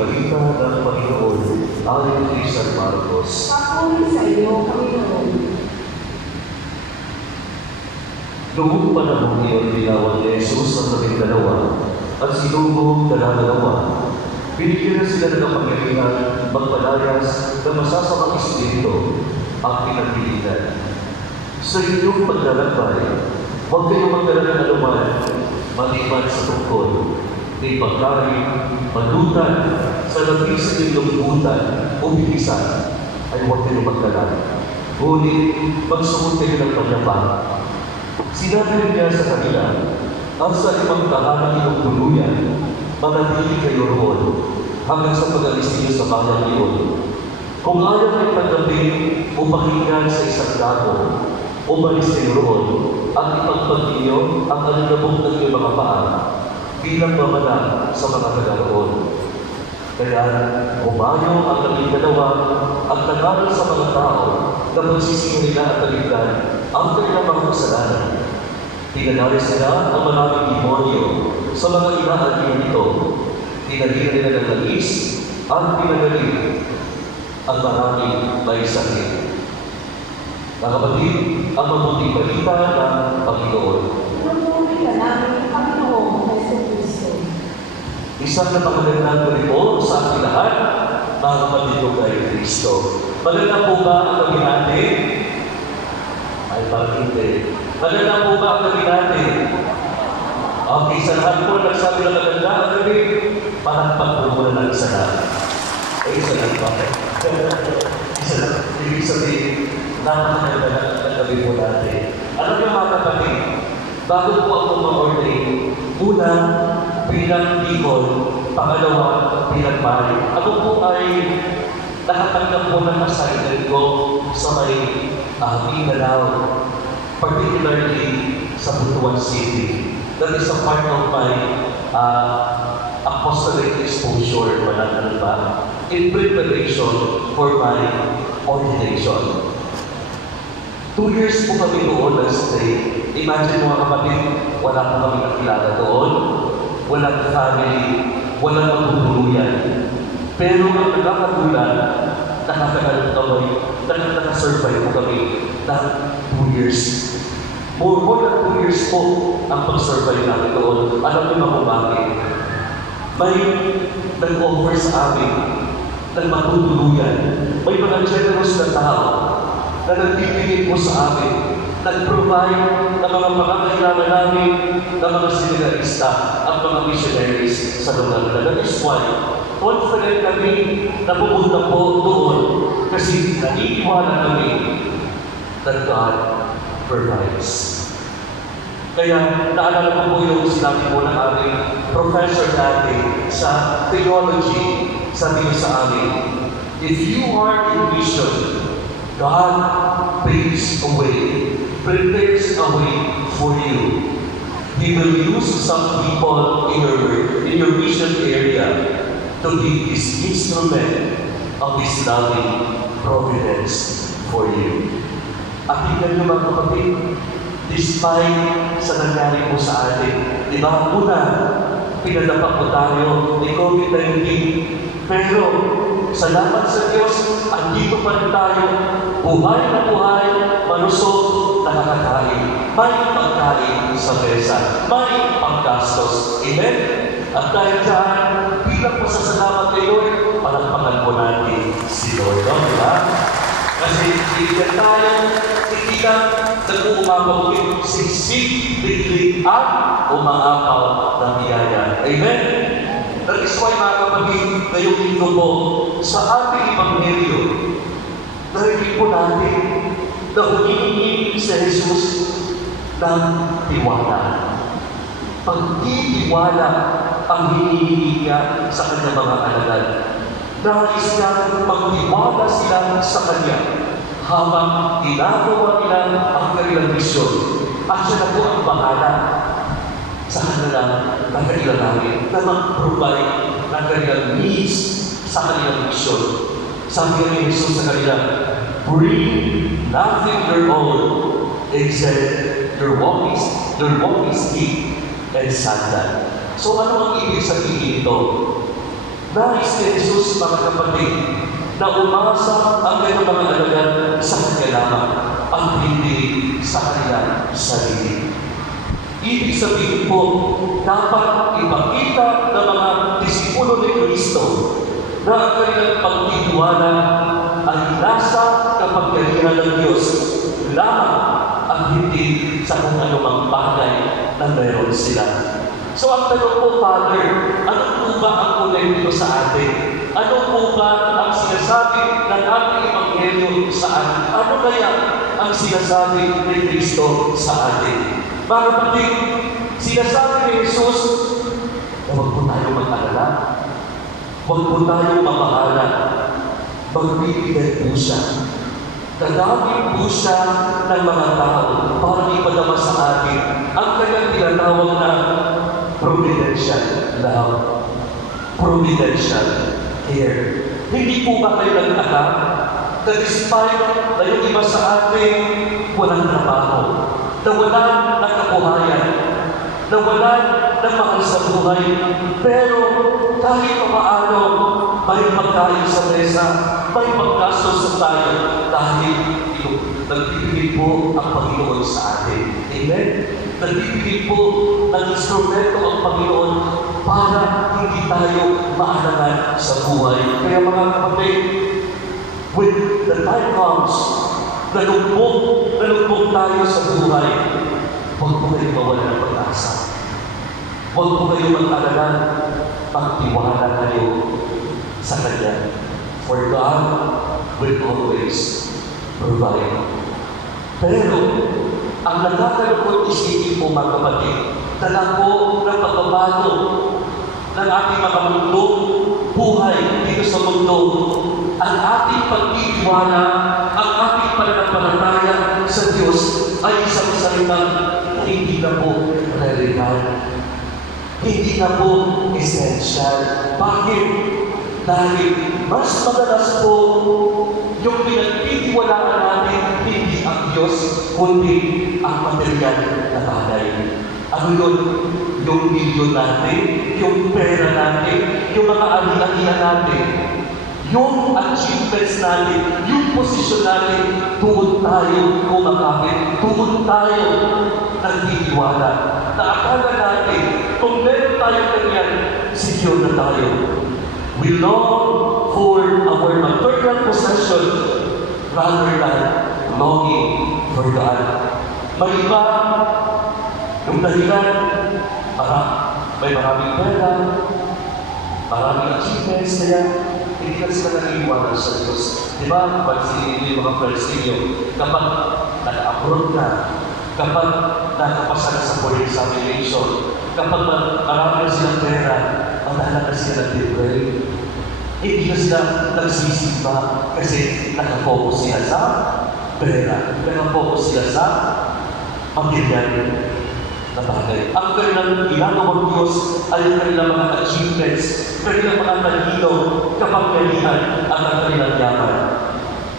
balita ng Panginoon ayon kay San Marcos. Papuri sa iyo, Panginoon. Noong panahon iyon, tinawag ni Jesus ang 12 at sinubong 2. Binigyan sila ng kapangyarihan magpalayas ng masasamang espiritu ang pinagpilitan. Sa inyong paglalakbay, huwag kayong magdala ng anuman, maliban sa tungkol, may pagkain, malutan, sa labis ng lumbutan o bigisan, ay huwag kayong magdala. Ngunit, magsuot kayo ng panyabang. Sinabi niya sa kanila, ang sa limang tahanan ng tuluyan, manatili kayo roon hanggang sa pag-alis niyo sa bayan niyon. Kung ayaw kayo tanggapin o pakinggan sa isang dako, umalis kayo roon at ipagpag niyo ang alinabok ng iyong mga paa bilang mamana sa mga taga-roon. Kaya umayo ang 12 at nag-aral sa mga tao na magsisingin nila at taligdan ang kanilang mga kasalanan. Tinanalis nila ang maraming demonyo sa mga inaagihan nito. Tinagyan nila ng langis at pinagaling ang maraming may sakit. Mga kapatid, ang mabuting balita ng Panginoon. Pinupuri ka namin, Panginoong Jesucristo. Isang napakagandang balita sa ating lahat, mga kapatid ko kay Kristo. Maganda po ba ang gabi natin? Ay, parang hindi. Maganda po ba ang gabi natin? Okay, sa lahat po nagsabi na maganda ang gabi, palakpak po muna ng isa na. Ay, isa lang pa. Isa lang. Ibig sabihin, napakaganda ang gabi po natin. Alam niyo mga kapatid, bago po ako ma-ordain, una, bilang deacon, pangalawa, bilang pari. Ako po ay nakatanggap po ng assignment ko sa may Mindanao, particularly sa Butuan City. That is a part of my apostolic exposure, ano ba? In preparation for my ordination. 2 years po kami doon nag-stay. Imagine mga kapatid, wala po kami nakilala doon. Walang family, walang magtutuluyan. Pero ang nakakagulan, nakaka-survive po kami ng 2 years. More than 2 years po ang pag-survive namin doon. Alam niyo ba kung bakit? May nag-offer sa amin ng matutuluyan. May mga generous na tao na nagbibigay po sa amin, nag-provide ng mga pangangailangan namin ng mga seminarista at mga missionaries sa lugar na. That is why, confident kami na pupunta po doon kasi naniniwala kami that God provides. Kaya naalala ko po yung sinabi po ng aming professor dati sa theology, sabi niya sa amin, if you are in mission, God paves a way, prepares a way for you. He will use some people in your mission area to be His instrument of His loving providence for you. At tingnan niyo mga kapatid, despite sa nangyari po sa atin, di ba? Una, pinadapa po tayo ni COVID-19, pero salamat sa Diyos, andito pa rin tayo, buhay na buhay, malusog, nakakakain. May pagkain sa mesa, may panggastos. Amen? At dahil dyan, bilang pasasalamat kay Lord, palakpakan po natin si Lord. No? Diba? Kasi bigyan tayo, hindi lang nag-uumapaw yung siksik, bigli at umaapaw ng biyaya. Amen? That is why mga kapatid, ngayong linggo po, sa ating Ebanghelyo, narinig po natin na humihingi si Jesus ng tiwala. Pagtitiwala ang hinihingi niya sa kanyang mga alagad. Nais niya magtiwala sila sa kanya habang ginagawa nila ang kanilang misyon. At siya na po ang bahala sa kanilang kakailanganin na mag-provide ng kanilang needs sa kanilang misyon. Sabi ni Jesus sa kanila, bring nothing your own except your walking stick and sandal. So ano ang ibig sabihin ito? Nais ni Jesus, mga kapatid, na umasa ang kanyang mga alagad sa kanya lamang at hindi sa kanilang sarili. Ibig sabihin po, dapat ipakita ng mga disipulo ni Kristo na ang kanilang pagtitiwala ay nasa kapangyarihan ng Diyos lamang at hindi sa kung anumang bagay na meron sila. So ang tanong po, Father, ano po ba ang konekto sa atin? Ano po ba ang sinasabi ng ating Ebanghelyo sa atin? Ano kaya ang sinasabi ni Kristo sa atin? Mga kapatid, sinasabi ni Jesus na huwag po tayo mag-alala, huwag po tayo mabahala, magbibigay po siya. Dadamit po siya ng mga tao para ipadama sa atin ang kanyang tinatawag na providential love, providential care. Hindi po ba kayo nagtaka na despite na yung iba sa atin walang trabaho, na walang nakabuhayan, na walang namahal sa buhay, pero kahit paano may pagkain sa mesa, may paggastos sa tayo dahil nagbibigay po ang Panginoon sa atin. Amen? Nagbibigay po ng instrumento ang Panginoon para hindi tayo maalangan sa buhay. Kaya mga kapatid, when the time comes, nalugbog tayo sa buhay, huwag po kayo mawala ng pag-asa. Huwag po kayo mag-alala, pagtiwala kayo sa Kanya. For God will always provide. Pero, ang nakakalungkot isipin po mga kapatid, dala po ng pagbabago ng ating mga mundong buhay dito sa mundo, ang ating pagtitiwala, ang ating pananampalataya sa Diyos ay isang salitang hindi na po relevant. Hindi na po essential. Bakit? Dahil mas madalas po yung pinagtitiwalaan natin hindi ang Diyos, kundi ang material na bagay. Ano yun? Yung milyon natin, yung pera natin, yung mga ari-arian natin, yung achievements natin, yung posisyon natin, doon tayo kumakapit, doon tayo nagtitiwala. Na akala natin, kung meron tayo ganyan, secure na tayo. We long for our material possession rather than longing for God. May iba, yung dahilan, may maraming pera, maraming achievements, kaya hindi na sila nag-iwanan sa Diyos. Di ba? Kapag yung mga friends ninyo, kapag naka-abroad na, kapag nakapasa na sa board examination, kapag marami na silang pera, madala na sila nag-pray. Hindi na sila nagsisimba kasi nakafocus sila sa pera. Nakafocus sila sa material na bagay. Ang kanilang ginagawang Diyos ay ang kanilang mga achievements, kanilang mga talino, kapangyarihan at ang kanilang yaman.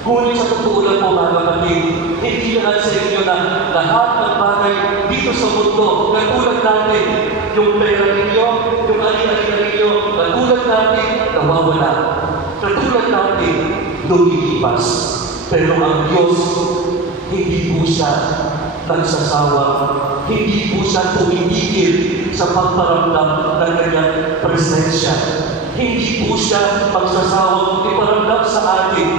Ngunit sa totoo lang po mga kapatid, hindi lahat sa inyo na lahat ng bagay dito sa mundo, katulad natin, yung pera ninyo, yung ali-ali ninyo, katulad natin, nawawala. Katulad natin, lumilipas. Pero ang Diyos, hindi po siya nagsasawa, hindi po siya tumitigil sa pagparamdam ng kanyang presensya. Hindi po siya magsasawang iparamdam sa atin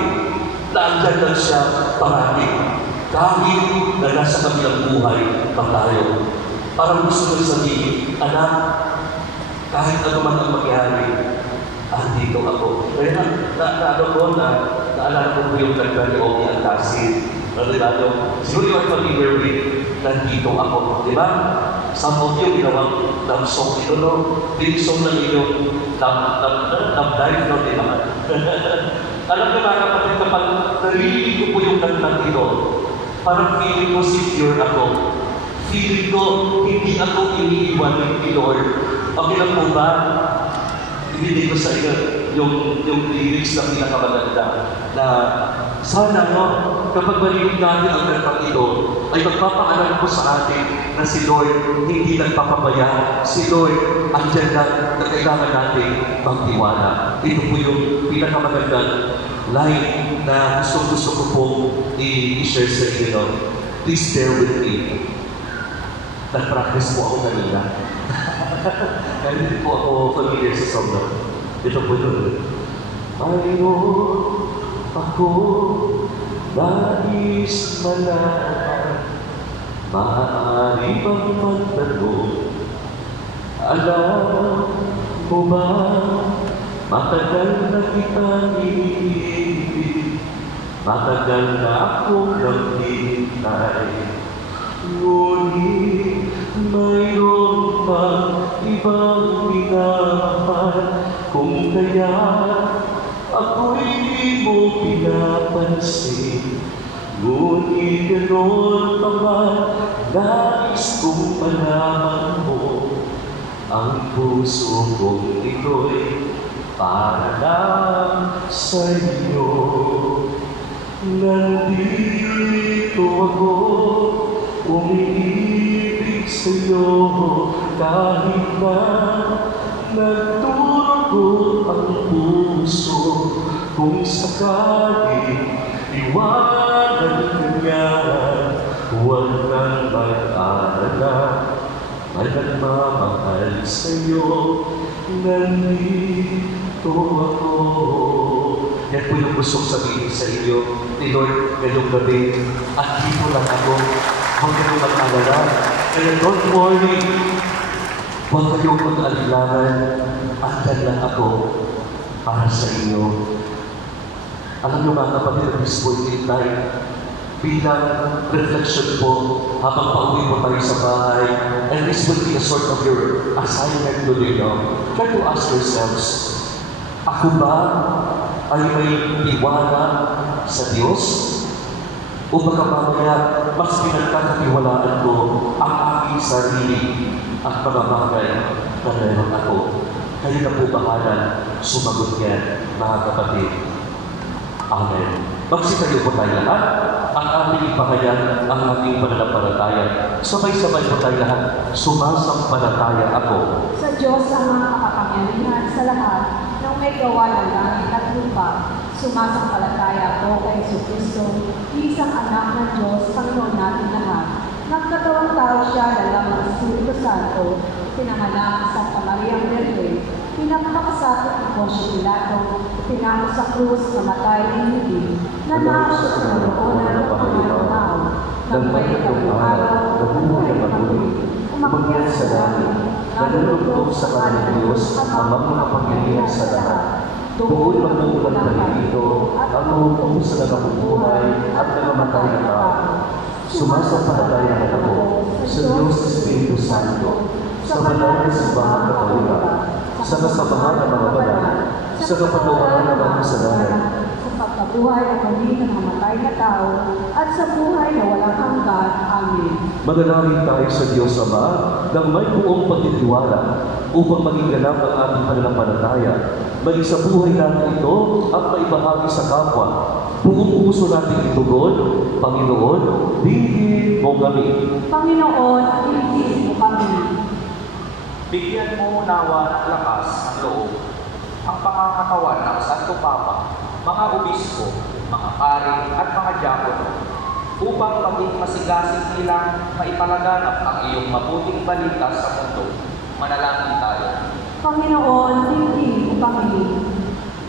na andyan lang siya parati. Kahit na nasa kabilang buhay pa tayo. Parang gusto ko sabihin, anak, kahit ano man ang mangyari, andito ako. Kaya naalala ko po yung kanta ni Ogie Alcacid. Siguro you are familiar with nandito ako. Di ba? Some of you ginawang love song ito, no? Big song ng inyong love life, no? Di ba? Alam niyo mga kapatid, kapag narinig ko po yung kantang ito, parang feeling ko secure ako. Feeling ko hindi ako iniiwan ni Lord. Okay lang po ba? Ibigay ko sa inyo yung lyrics na pinakamaganda na sana, no, kapag marinig natin ang kantang ito, ay magpapaalam po sa atin na si Lord hindi nagpapabaya. Si Lord andyan lang na kailangan natin magtiwala. Ito po yung pinakamagandang line na gusto ko pong i-share sa inyo. Please bear with me. Nag-practice po ako kanina. Kaya hindi po ako familiar sa song. Ito po yun. Mayroon ako nais malaman, maaari bang magtanong? Alam mo ba, matagal na kitang iniibig, matagal na akong naghihintay. Ngunit mayroon pang ibang minamahal, kung kaya ako'y di mo pinapansin. Ngunit gano'n pa man, nais kong malaman mo, ang puso kong ito'y para lang sa iyo. Nandito ako, umiibig sa iyo, kahit na nagturo ang puso. Kung sakali iwanan ka niya, huwag kang mag-alala, may nagmamahal sa'yo, nandito ako. Yan po yung gusto sabihin sa inyo ni Lord ngayong gabi, at dito lang ako, huwag kayong mag-alala. Kaya don't worry, huwag kayong mag-alilangan, andyan lang ako para sa inyo. Alam niyo mga kapatid, at this point in time, bilang reflection po, habang pauwi po tayo sa bahay, and this will be a sort of your assignment today, no? Try to ask yourselves, ako ba ay may tiwala sa Diyos? O baka mamaya, mas pinagkakatiwalaan ko ang aking sarili at mga bagay na meron ako. Kayo na po bahala sumagot yan, mga kapatid. Amen. Magsitayo po tayo lahat. Ang aming ipahayan, ang ating pananampalataya. Sabay-sabay po tayo lahat. Sumasampalataya ako Sa Diyos ang mga makapangyarihan sa lahat ng may gawa ng langit at lupa. Sumasampalataya ako kay Jesucristo, isang anak ng Diyos, Panginoon natin lahat. Nagkatawang tao siya dalang ng Espiritu Santo, pinanganak sa Santa Maria Virgen, pinapakasakit ng Poncio Pilato, pinako sa krus, namatay ng hindi, nanaas siya sa kaloonan ng pangalang tao, nagbay ng araw, nabuhay ng muli, umakyat sa langit, nalulugtog sa kanang Diyos, amang makapangyarihan sa lahat. Tukoy magbubulan tayo dito, at tumutong sa nagabubuhay at nagamatay na tao. Sumasampalataya ako sa Diyos Espiritu Santo, sa banal na simbahan Katolika, sa kasabahan ng mga banal, sa kapatawaran ng mga kasalanan, sa pagkabuhay at muli ng namatay na tao, at sa buhay na walang hanggan. Amen. Manalangin tayo sa Diyos Ama ng may buong pagtitiwala upang maging ganap ang ating pananampalataya, maging sa buhay natin ito at maibahagi sa kapwa. Buong puso natin itugon, Panginoon, dinggin mo kami. Panginoon, dinggin mo kami. Bigyan mo nawa ng lakas ang loob, ang pangangatawan ng Santo Papa, mga obispo, mga pari at mga diakono, upang maging masigasig nilang maipalaganap ang iyong mabuting balita sa mundo. Manalangin tayo. Panginoon, dinggin mo kami.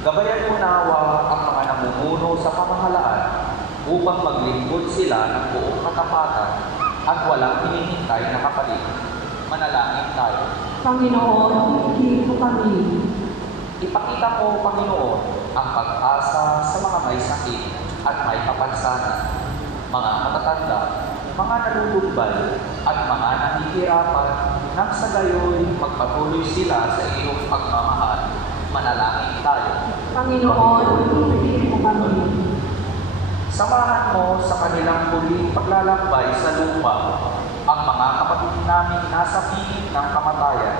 Gabayan mo nawa ang mga namumuno sa pamahalaan upang maglingkod sila ng buong katapatan at walang hinihintay na kapalit. Manalangin tayo. Panginoon, dinggin mo kami. Ipakita mo, Panginoon, ang pag-asa sa mga may sakit at may kapansanan, mga matatanda, mga nalulubay, at mga nahihirapan, nang sa gayoy magpatuloy sila sa iyong pagmamahal. Manalangin tayo. Panginoon, dinggin mo kami. Samahan mo sa kanilang muling paglalakbay sa lupa ang mga kapatid namin nasa piling ng kamatayan.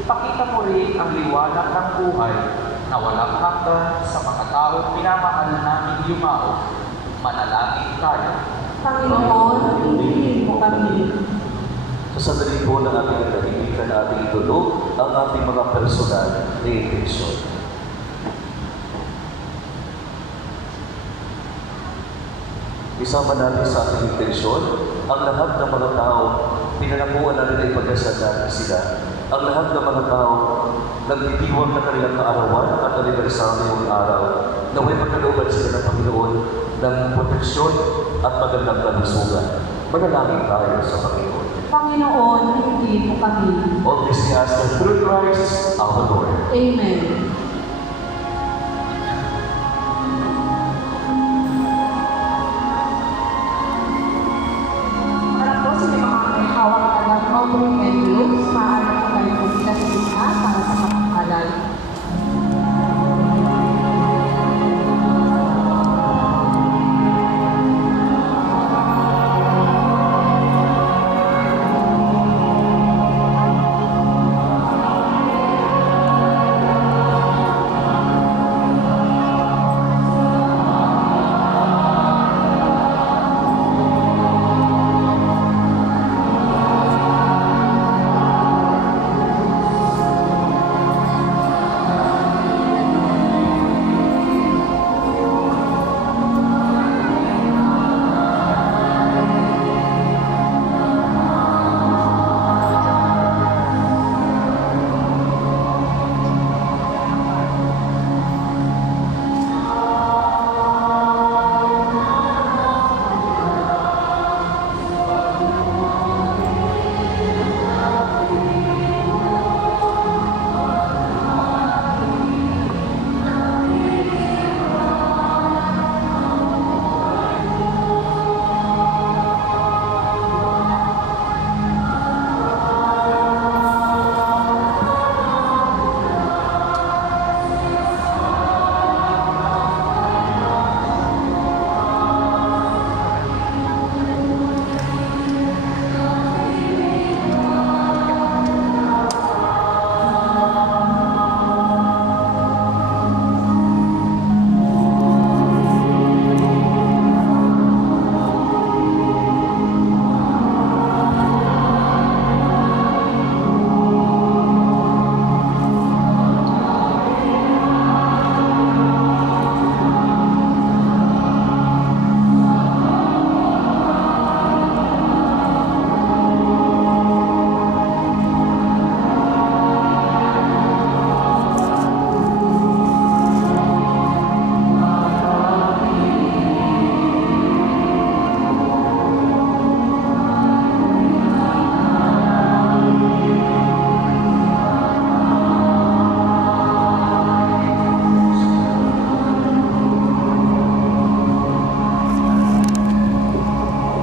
Ipakita mo rin ang liwanag ng buhay na walang hanggan sa mga taong pinamahal namin yumao. Manalangin tayo. Panginoon, kami. Sa sandali po ng ating katahimikan na ating idulog ang ating mga personal na intensyon. Isama natin sa ating intensyon ang lahat ng mga tao pinanakuan natin ay pagkasal natin sila. Ang lahat ng mga tao nagtitiwag na kanilang kaarawan at anibersaryo ng araw na may pagkalooban sila ng Panginoon ng proteksyon at magandang kalusugan. Manalangin tayo sa Panginoon. Panginoon, hindi mo kami. All this we ask through Christ our Lord. Amen. Para po sa mga hawak ng offering envelopes, maaari po kayo pumila sa gitna para sa kapangkalan.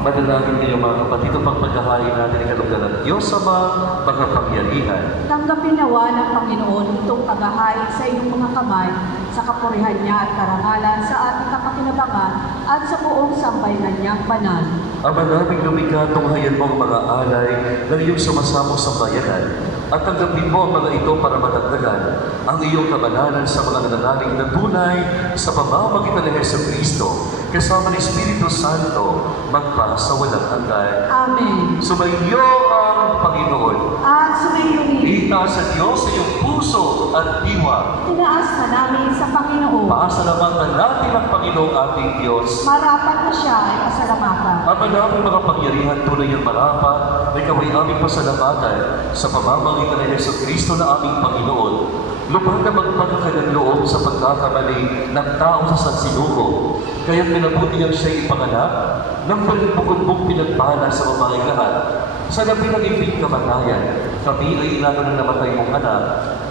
Manalangin niyo mga kapatid upang pagkahain natin ang kalugdan ng Diyos sa mga kapangyarihan. Tanggapin nawa ng Panginoon itong paghahain sa iyong mga kamay, sa kapurihan niya at karangalan, sa ating kapakinabangan at sa buong sambayanan niyang banal. Ama naming lumikha, tunghayan mo ang mga alay ng iyong sumasamo sa bayanan at tanggapin mo ang mga ito para matagdagan ang iyong kabanalan sa mga nananalig na tunay sa pamamagitan ni Jesucristo kasama ng Espiritu Santo magpa sa walang hanggan. Amen. Sumainyo ang Panginoon. At sumayo rin. Itaas sa Diyos sa iyong puso at diwa. Tinaas ka namin sa Panginoon. Paasalamatan natin ang Panginoong ating Diyos. Marapat na siya ay pasalamatan. Ama naming mga pangyarihan tunay ang marapat, may kaway aming pasalamatan sa pamamagitan ni Jesucristo na aming Panginoon. Lubhang na magpagkakad ng loob sa pagkakamali ng tao sa sansinuko. Kaya't minabuti niyang siya'y ipanganak ng bukod-bukod pinagpala sa babaeng lahat. Sa labi ng ibig kamatayan, kami ay inano ng namatay mong anak.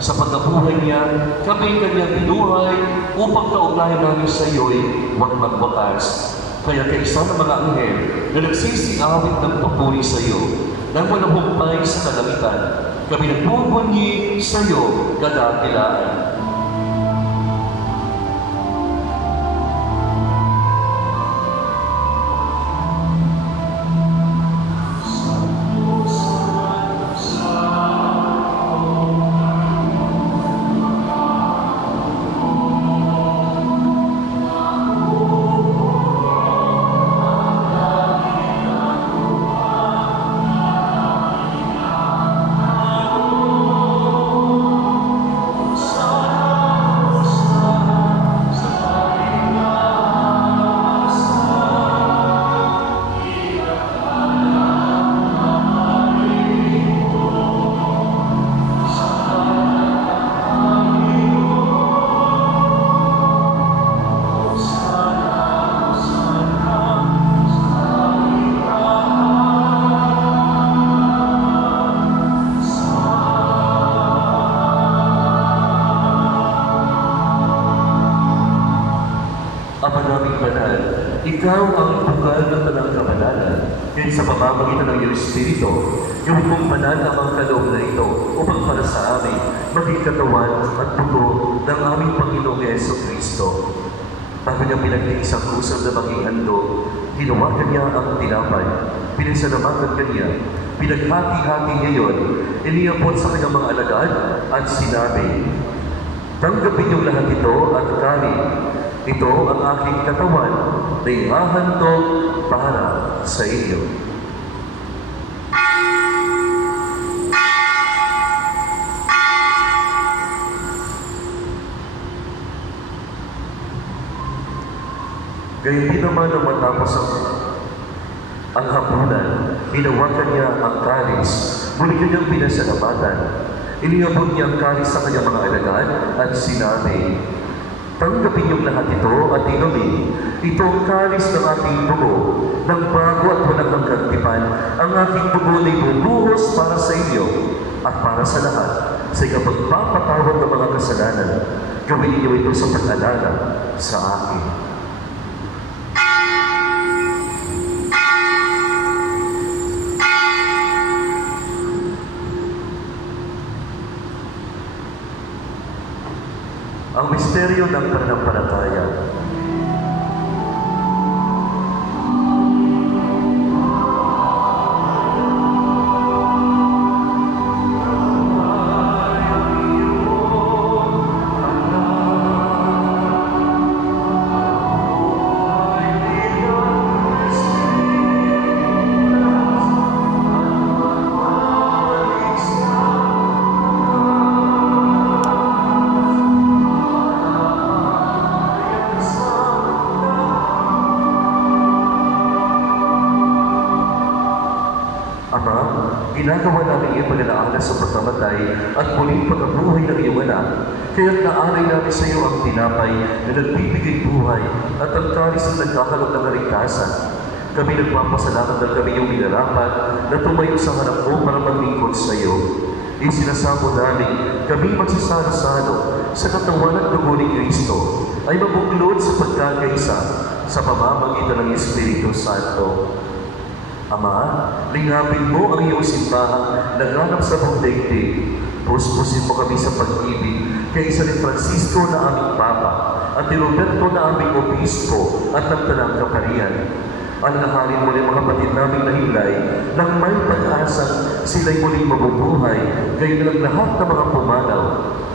Sa pagkabuhay niya, kami kanyang binuhay upang kaugnayan namin sa iyo'y huwag magwakas. Kaya kaisa ng mga anghel na nagsisiawit ng papuri sa iyo, nang walang humpay sa kalangitan, kami nagpupuni sa iyo kadakilaan. Ikaw ang bugal ng tanang kabanalan, kaya sa pamamagitan ng iyong Espiritu, yung mong banal na mga kaloob na ito upang para sa amin maging katawan at dugo ng aming Panginoong Jesucristo. Bago niya pinagting isang kusang na maging handog, hinawakan niya ang tinapay, pinasalamatan kanya, pinaghati-hati niya yun, iniabot sa kanyang mga alagad at sinabi, "Tanggapin niyong lahat ito at kanin. Ito ang aking katawan na ihahandog para sa inyo." Gayun din naman nang matapos ang hapunan, hinawakan niya ang kalis, muli kanyang pinasalamatan. Iniabot niya ang kalis sa kanyang mga alagad at sinabi, "Tanggapin niyong lahat ito at inumin. Ito ang kalis ng ating dugo, ng bago at walang hanggantipan. Ang ating dugo na ibubuhos para sa inyo at para sa lahat sa ikapagpapatawad ng mga kasalanan. Gawin niyo ito sa pag-alala sa akin." Ang misteryo ng pananampalataya. Ginagawa namin iyong pag-alaala sa pagkamatay at muling pagkabuhay ng iyong anak. Kaya't naaray namin sa iyo ang tinapay na nagbibigay buhay at ang kalis na nagkakalog ng kaligtasan. Kami nagpapasalamat na kami iyong minarapat na tumayo sa harap mo para maglingkod sa iyo. Isinasamo namin kami magsasalo-salo sa katawan at dugo ni Kristo ay mabuklod sa pagkakaisa sa pamamagitan ng Espiritu Santo. Ama, lingapin mo ang iyong simbahan na ganap sa buong daigdig. Puspusin mo kami sa pag-ibig kay San Francisco na aming Papa at ni Roberto na aming Obispo at ng Tanang Kaparian. Alalahanin mo rin mga kapatid naming nahilay nang may pag-asang sila'y muling mabubuhay gayon ng lahat ng mga pumanaw.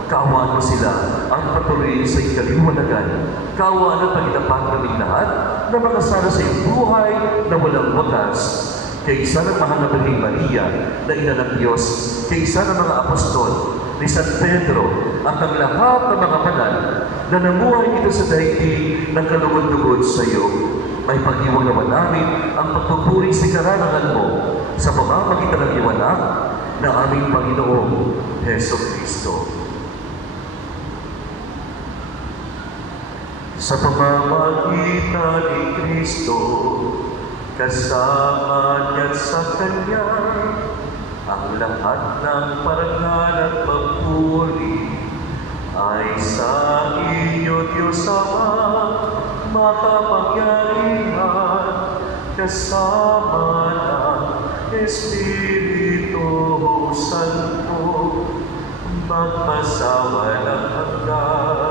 Kaawaan mo sila ang patuloy sa ikaliwanagan. Kaawaan at pagitapat kaming lahat na makasara sa iyong buhay na walang wakas. Kaysa ng mahal na Birheng Maria na ina ng Diyos, kaysa ng mga apostol, ni San Pedro at ang lahat ng mga banal na namuhay dito sa daigdig ng kalugod-lugod sa iyo. May pag-iwan naman namin ang pagpupuri sa karangalan mo sa pamamagitan ng iyong anak na aming Panginoong Jesucristo. Sa pamamagitan ni Kristo, kasama niya sa Kanya, ang lahat ng parangal at papuri ay sa iyo, Diyos Ama, makapangyarihan, kasama ng Espiritu Santo, magpasawalang hanggan.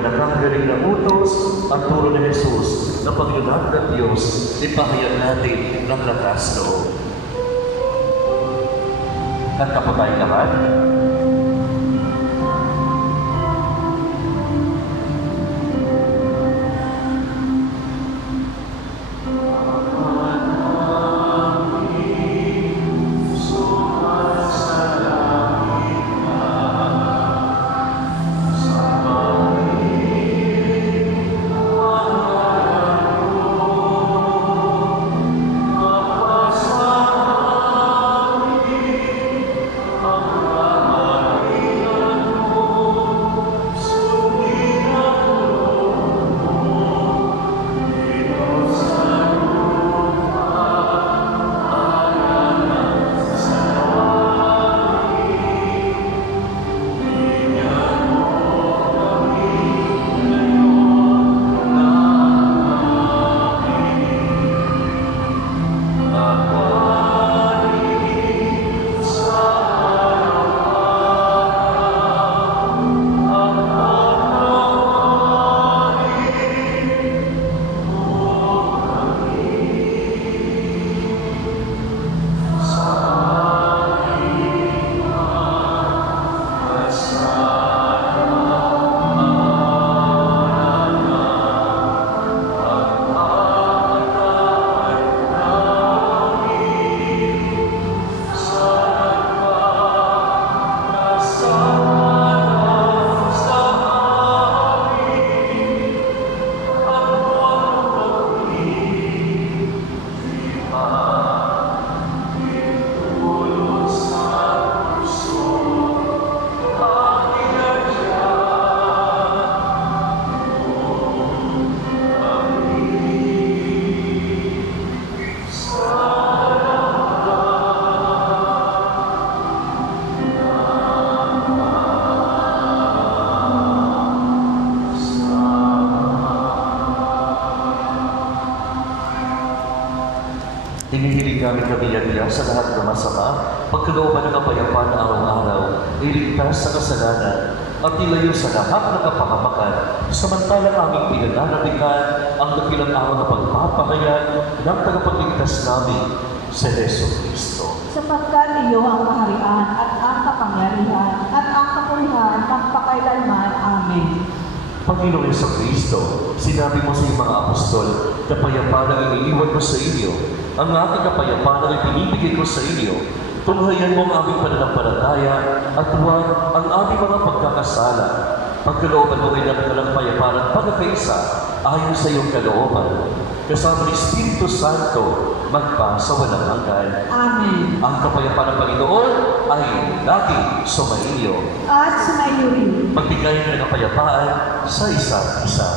Nakakagaling na utos at turo ni Jesus na Panginoon at Diyos, ipahayag natin ng lakas loob. Kanta po tayo lahat. namin kami yagya sa lahat ng masama, pagkalooban ng kapayapaan araw-araw, iligtas sa kasalanan, at ilayo sa lahat ng kapahamakan, samantalang aming pinananabikan ang dakilang araw na pagpapahayag ng tagapagligtas namin, si Jesu Cristo. Sapagkat iyo ang kaharian at ang kapangyarihan at ang kapurihan magpakailanman. Amen. Panginoon Yesu Cristo, sinabi mo sa iyong mga apostol, kapayapaan ang iniiwan ko sa inyo, ang aking kapayapaan ang ibinibigay ko sa inyo. Tunghayan mo ang aming pananampalataya at huwag ang aming mga pagkakasala. Pagkalooban mo ngayon ng kapayapaan at pagkakaisa ayon sa iyong kalooban. Kasama ng Espiritu Santo, magpa sa walang hanggan. Amen. Ang kapayapaan ng Panginoon ay lagi sumainyo. At sumayo rin. Magbigayan ng kapayapaan sa isa't isa.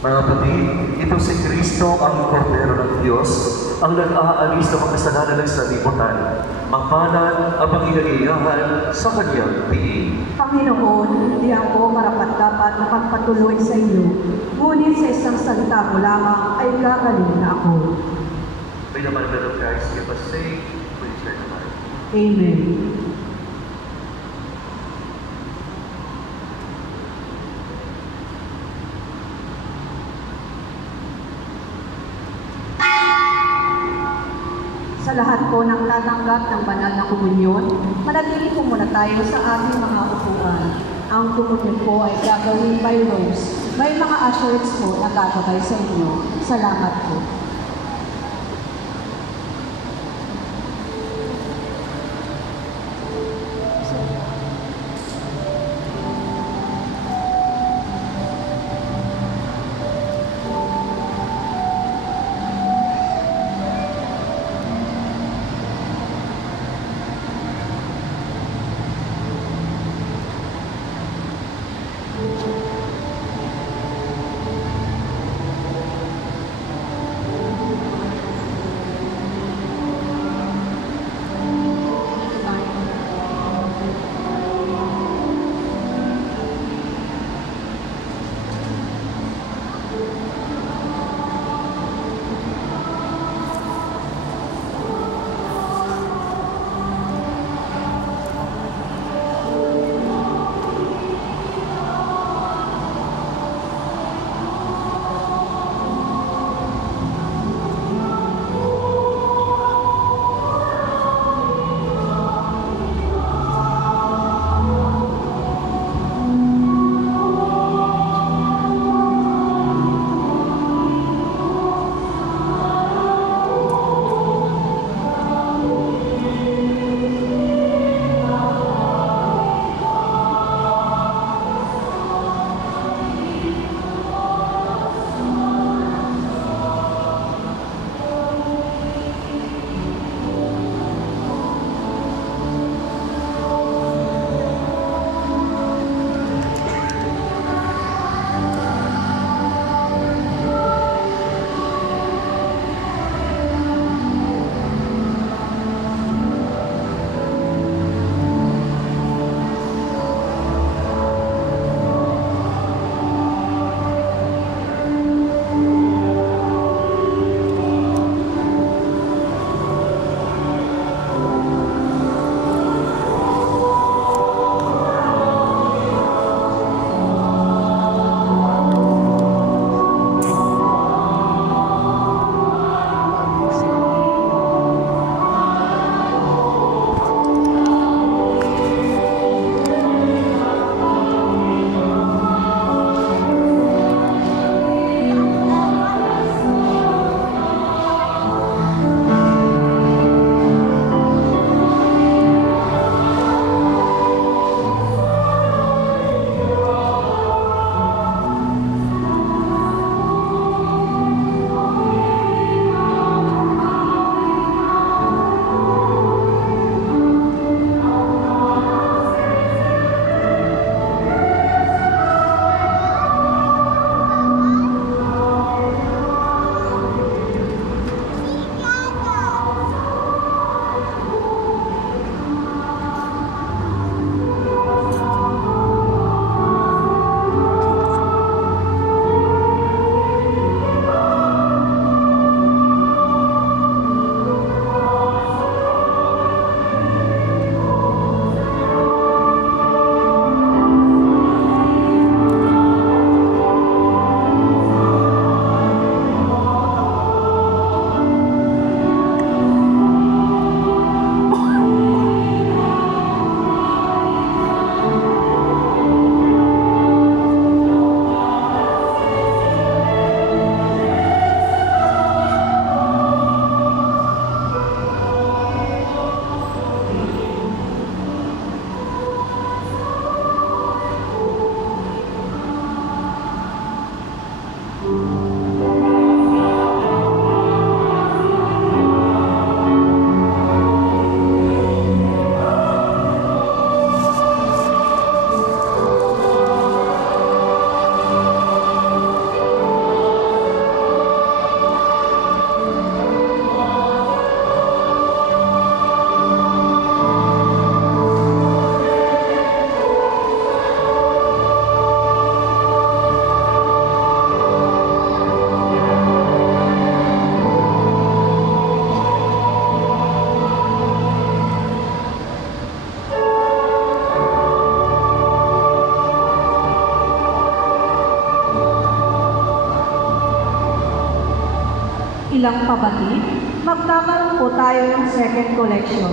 Mga kapatid, ito si Kristo ang Kordero ng Diyos, ang nag-aalis ng mga kasalanan ng sanlibutan. Mapalad ang panginagiyahan sa kanyang piing. Panginoon, hindi ako marapat-dapat makapatuloy sa iyo, ngunit sa isang salita mo lamang ay gagaling na ako. May naman na ng Christ, give us sake, please turn the light. Amen. Sa lahat po ng tatanggap ng banal na komunyon, manatili po muna tayo sa ating mga upuan. Ang komunyon po ay gagawin by rows. May mga ushers po na gagabay sa inyo. Salamat po. bilang pabati, magkakaroon po tayo ng second collection.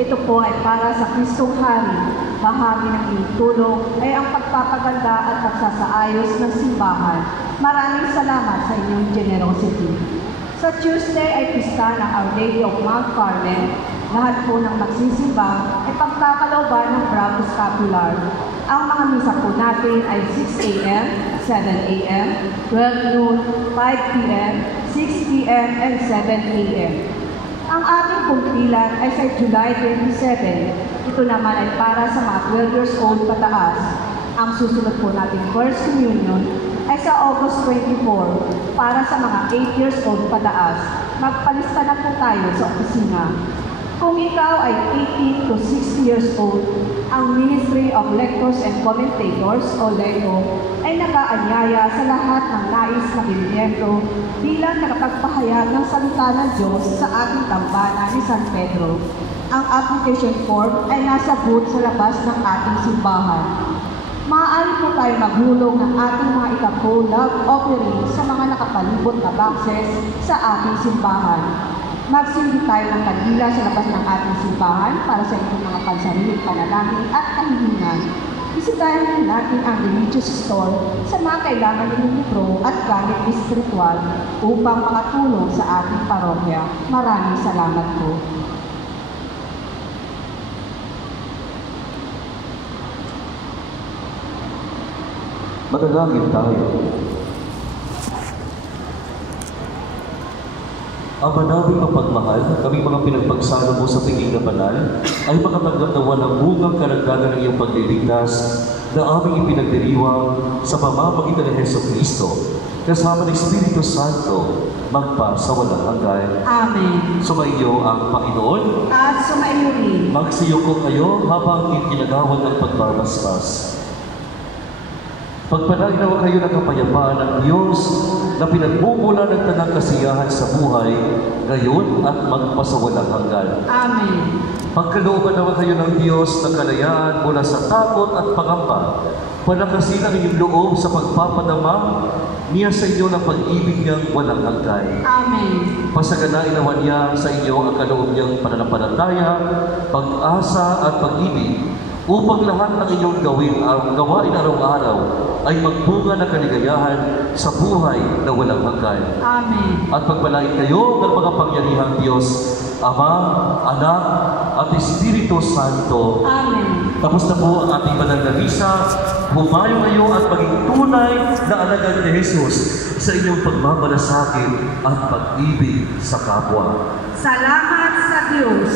Ito po ay para sa Kristong Hari. Bahagi ng iyong tulong ay ang pagpapaganda at pagsasaayos ng simbahan. Maraming salamat sa inyong generosity. Sa Tuesday ay pista ng Our Lady of Mount Carmel. Lahat po ng magsisimba ay pagkakalooban ng Bravo Scapular. Ang mga misa po natin ay 6 a.m., 7 a.m., 12 noon, 5 p.m., 6 p.m., and 7 a.m. Ang ating kumpilan ay sa July 27. Ito naman ay para sa mga 12 years old pataas. Ang susunod po nating First Communion ay sa August 24 para sa mga 8 years old pataas. Magpalista na po tayo sa opisina. Kung ikaw ay 18 to 60 years old, ang Ministry of Lectors and Commentators o LECO ay nakaanyaya sa lahat ng nais na miyembro bilang nakapagpahayag ng salita ng Diyos sa ating tambanan ni San Pedro. Ang application form ay nasa booth sa labas ng ating simbahan. Maaari po tayo maghulog ng ating mga ikapo love offering sa mga nakapalibot na boxes sa ating simbahan. Magsindi tayo ng kandila sa labas ng ating simbahan para sa inyong mga pansariling panalangin at kahilingan. Bisitahin din natin ang religious store sa mga kailangan ng libro at gamit espiritual upang makatulong sa ating parokya. Maraming salamat po. Manalangin tayo. Ama namin mapagmahal, kami mga pinagpagsalo mo sa piging na banal, ay makatanggap nawa ng bungang karagdagan ng iyong pagliligtas na aming ipinagdiriwang sa pamamagitan ng Jesucristo, kasama ng Espiritu Santo, magpa sa walang hanggan. Amen. Sumaiyo ang Panginoon, At sumaiyo rin. magsiyoko kayo habang ikinagawad ng pagbabasbas. Pagpalain nawa kayo ng kapayapaan ng Diyos na pinagmumula ng tanang kasiyahan sa buhay, ngayon at magpasawalang hanggan. Amen. Pagkalooban nawa kayo ng Diyos na kalayaan mula sa takot at pangamba, palakasin ang inyong loob sa pagpapadama niya sa inyo ng pag-ibig niyang walang hanggan. Amen. Pasaganain naman niya sa inyo ang kaloob niyang pananampalataya, pag-asa at pag-ibig, upang lahat ng inyong gawain araw-araw ay magbunga ng kaligayahan sa buhay na walang hanggan. Amen. At pagpalain kayo ng mga pangyarihang Diyos, Ama, Anak, at Espiritu Santo. Amen. Tapos na po ang ating banal na misa. Humayo kayo at maging tunay na alagad ni Jesus sa inyong pagmamalasakit at pag-ibig sa kapwa. Salamat sa Diyos.